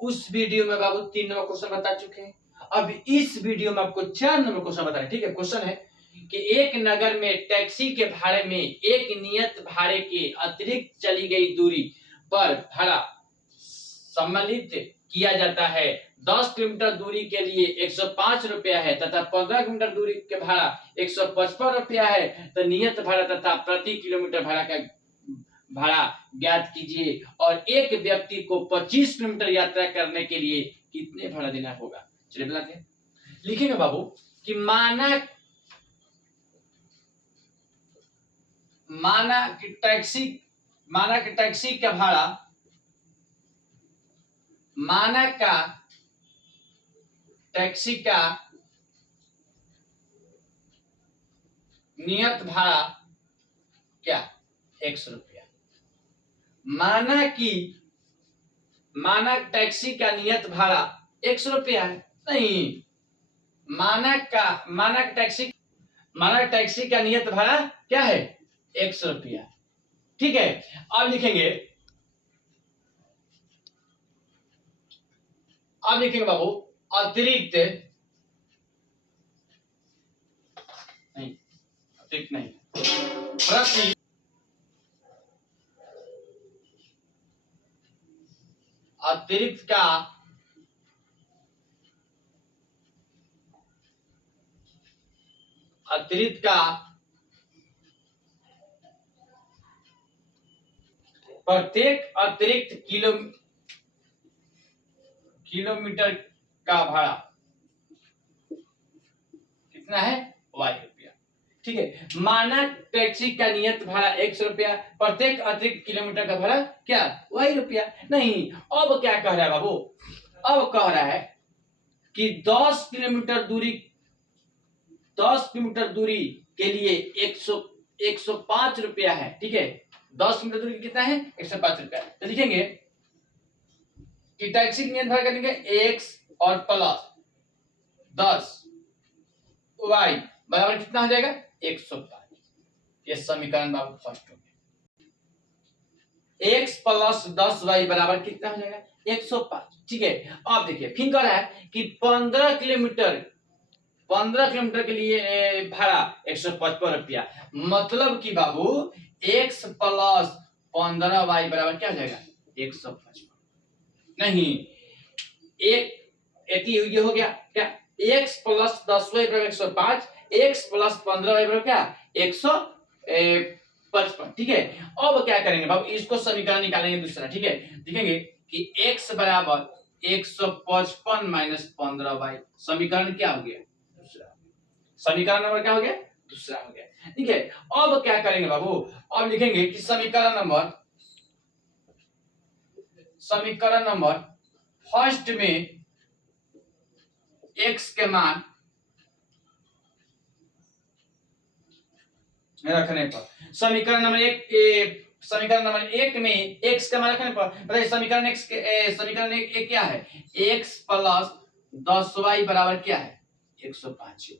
उस वीडियो में बाबू 3 number question बता चुके हैं। अब इस वीडियो में आपको 4 नंबर क्वेश्चन बता रहे हैं। ठीक है, क्वेश्चन है कि एक नगर में टैक्सी के भाड़े में एक नियत भाड़े के अतिरिक्त चली गई दूरी पर भाड़ा सम्मिलित किया जाता है। 10 किलोमीटर दूरी के लिए 105 रुपया है तथा 15 किलोमीटर दूरी के भाड़ा 155 रुपया है। तो नियत भाड़ा तथा प्रति किलोमीटर भाड़ा का भाड़ा ज्ञात कीजिए और एक व्यक्ति को 25 किलोमीटर यात्रा करने के लिए कितने भाड़ा देना होगा। चलिए बताते हैं। लिखेंगे बाबू कि माना कि टैक्सी का भाड़ा टैक्सी का नियत भाड़ा क्या 100 रुपया। माना टैक्सी का नियत भाड़ा 100 रुपया है। नहीं, माना टैक्सी का नियत भाड़ा क्या है 100 रुपया। ठीक है, अब लिखेंगे बाबू अतिरिक्त नहीं अतिरिक्त का प्रत्येक अतिरिक्त किलोमीटर का भाड़ा कितना है y रुपया। ठीक है, माना टैक्सी का नियत भाड़ा 100 रुपया, प्रत्येक अतिरिक्त किलोमीटर का भाड़ा क्या y रुपया। नहीं, अब क्या कह रहा है बाबू, अब कह रहा है कि 10 किलोमीटर दूरी के लिए 105 रुपया है। ठीक है, 10 किलोमीटर दूरी कितना है 105 रुपया। तो लिखेंगे कि टैक्सी की नियत भाड़ा करेंगे x और प्लस 10 y बराबर कितना हो जाएगा 105। ये समीकरण बाबू फर्स्ट हो गया। x प्लस 10y बराबर कितना हो जाएगा 105। ठीक है, अब देखिए फिर कह रहा है कि 15 किलोमीटर के लिए भाड़ा 155 रुपया। मतलब कि बाबू x प्लस 15y बराबर क्या हो जाएगा 155। नहीं, ये हो गया क्या x प्लस 10y बराबर 105, x प्लस 15y बराबर क्या 155। ठीक है, अब क्या करेंगे बाबू, इसको समीकरण निकालेंगे दूसरा। ठीक है, देखेंगे कि x बराबर 155 माइनस 15y, समीकरण क्या हो गया दूसरा। समीकरण नंबर क्या हो गया दूसरा हो गया। ठीक है, अब क्या करेंगे बाबू, अब लिखेंगे कि समीकरण नंबर फर्स्ट में x के मान रखने पर, समीकरण नंबर एक में x का मान रखने पर बताइए समीकरण एक क्या है x प्लस 10y बराबर क्या है 105।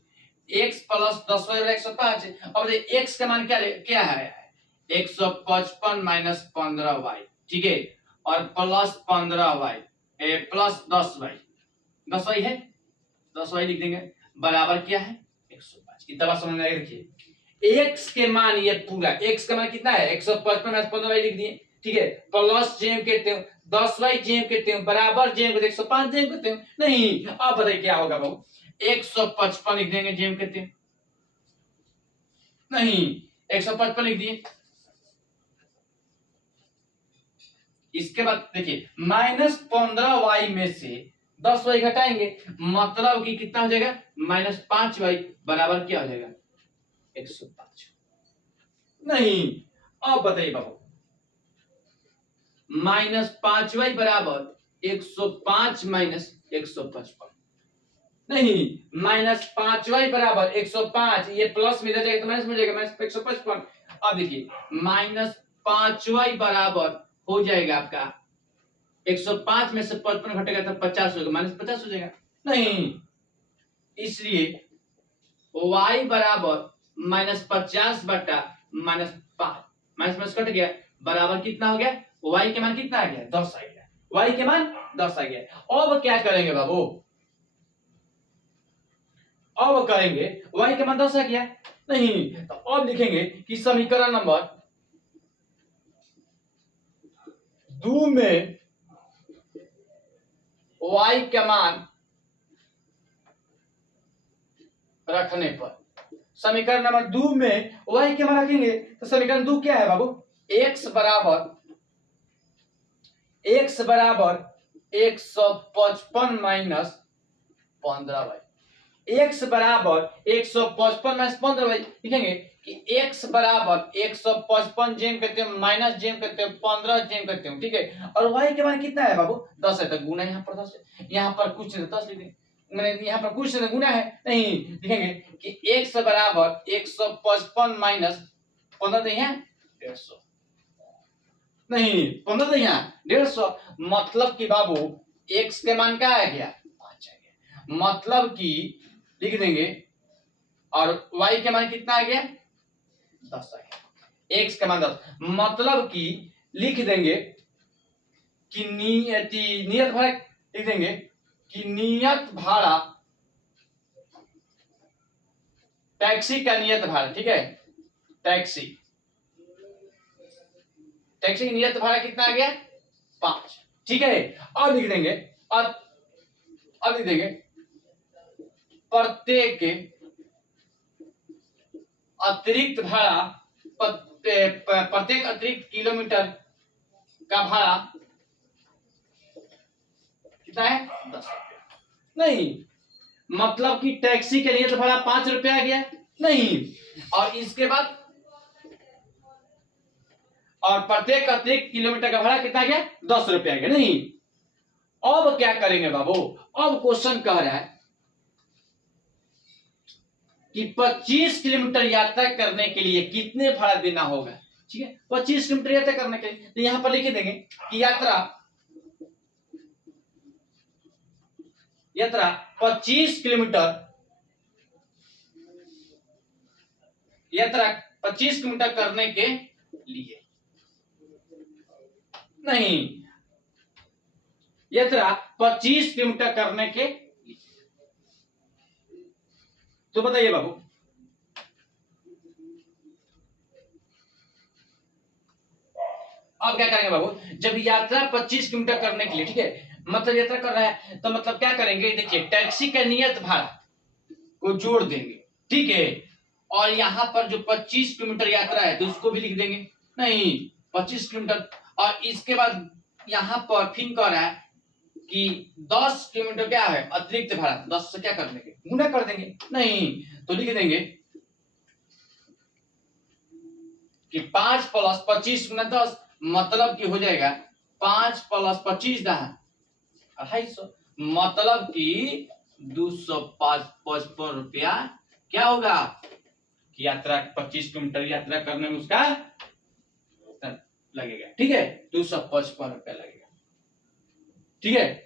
x प्लस 10y बराबर 105। अब देखिए x का मान क्या है 155 माइनस 15y। ठीक है, और प्लस 15y प्लस 10y है 10y लिख देंगे बराबर क्या है 105। कितना बात समझ में आएगा। देखिए x के मान, ये पूरा x का मान कितना है 155 माइनस 15y लिख दिए। ठीक है, प्लस जेम कहते हो 10y जेम कहते हो बराबर जेम कहते 105 जेम कहते हो। नहीं, अब बताइए क्या होगा बाबू 155 लिख देंगे जेम कहते हो। नहीं, 155 लिख दिए। इसके बाद देखिए माइनस 15y में से 10y घटाएंगे, मतलब कि कितना हो जाएगा माइनस 5y बराबर क्या हो जाएगा 105। नहीं, अब बताइए बाबू माइनस 5y बराबर 105 माइनस 155। नहीं, माइनस 5y बराबर 105, ये प्लस में जाएगा तो माइनस में जाएगा माइनस 155। अब देखिए माइनस 5y बराबर हो जाएगा आपका 105 में से 55 घटेगा तो 50 होगा, माइनस 50 हो जाएगा। नहीं, इसलिए y बराबर माइनस 50 बटा माइनस 5, माइनस कट गया बराबर कितना हो गया y के मान कितना आ गया 10 आ गया। y के मान 10 आ गया। अब क्या करेंगे बाबू, अब करेंगे y के मान 10 आ गया नहीं, तो अब लिखेंगे कि समीकरण नंबर 2 में y के मान रखने पर, समीकरण नंबर 2 में y के मान रखेंगे तो समीकरण 2 क्या है बाबू, x बराबर 155 माइनस 15y, x बराबर 155 माइनस 15y लिखेंगे कि x बराबर 155 जेम करते हैं माइनस जेम करते हैं 15 जेम करते हैं, ठीक है। और y के मान कितना है बाबू, 10 है, तो गुना यहाँ पर 10 है, यहाँ पर कुछ नहीं 10 लिखेंगे, मैंने यहाँ पर कुछ नहीं गुना है नहीं, लिखेंगे कि x बराबर 155 माइनस 15 तो यहाँ 150 नहीं 15 तो यहाँ 150, मतलब कि बाबू x के मान क्या आ गया 5 आ गया, मतलब कि लिख देंगे, और y के मान कितना आ गया 10 आ गया, x के मान 10, मतलब कि लिख देंगे कि नियत भाड़ा लिख देंगे कि नियत भाड़ा, टैक्सी का नियत भाड़ा, ठीक है, टैक्सी की नियत भाड़ा कितना आ गया 5, ठीक है। अब लिख देंगे, अब लिख देंगे प्रत्येक अतिरिक्त भाड़ा, प्रत्येक अतिरिक्त किलोमीटर का भाड़ा कितना है 10 रुपया नहीं, मतलब कि टैक्सी के लिए तो भाड़ा 5 रुपया आ गया नहीं, और इसके बाद और प्रत्येक अतिरिक्त किलोमीटर का भाड़ा कितना आ गया 10 रुपया आ गया नहीं। अब क्या करेंगे बाबू, अब क्वेश्चन कह रहा है कि 25 किलोमीटर यात्रा करने के लिए कितने भाड़ा देना होगा, ठीक है। 25 किलोमीटर यात्रा करने के लिए तो यहां पर लिख देंगे कि यात्रा 25 किलोमीटर, यात्रा 25 किलोमीटर करने के लिए नहीं, यात्रा 25 किलोमीटर करने के लिए, तो बताइए बाबू अब क्या करेंगे बाबू, जब यात्रा 25 किलोमीटर करने के लिए, ठीक है, मतलब यात्रा कर रहा है तो मतलब क्या करेंगे, देखिए टैक्सी का नियत भाड़ा को जोड़ देंगे, ठीक है, और यहां पर जो 25 किलोमीटर यात्रा है तो उसको भी लिख देंगे नहीं 25 किलोमीटर, और इसके बाद यहां पर फिर कह रहा है कि 10 किलोमीटर क्या है अतिरिक्त भाड़ा, 10 से क्या कर देंगे गुना कर देंगे नहीं, तो लिख देंगे कि 5 + 25 × 10, मतलब कि हो जाएगा 5 + 25 250, मतलब कि 255 रुपया क्या होगा कि यात्रा 25 किलोमीटर यात्रा करने में उसका लगेगा, ठीक है 255 रुपया लगेगा, ठीक है।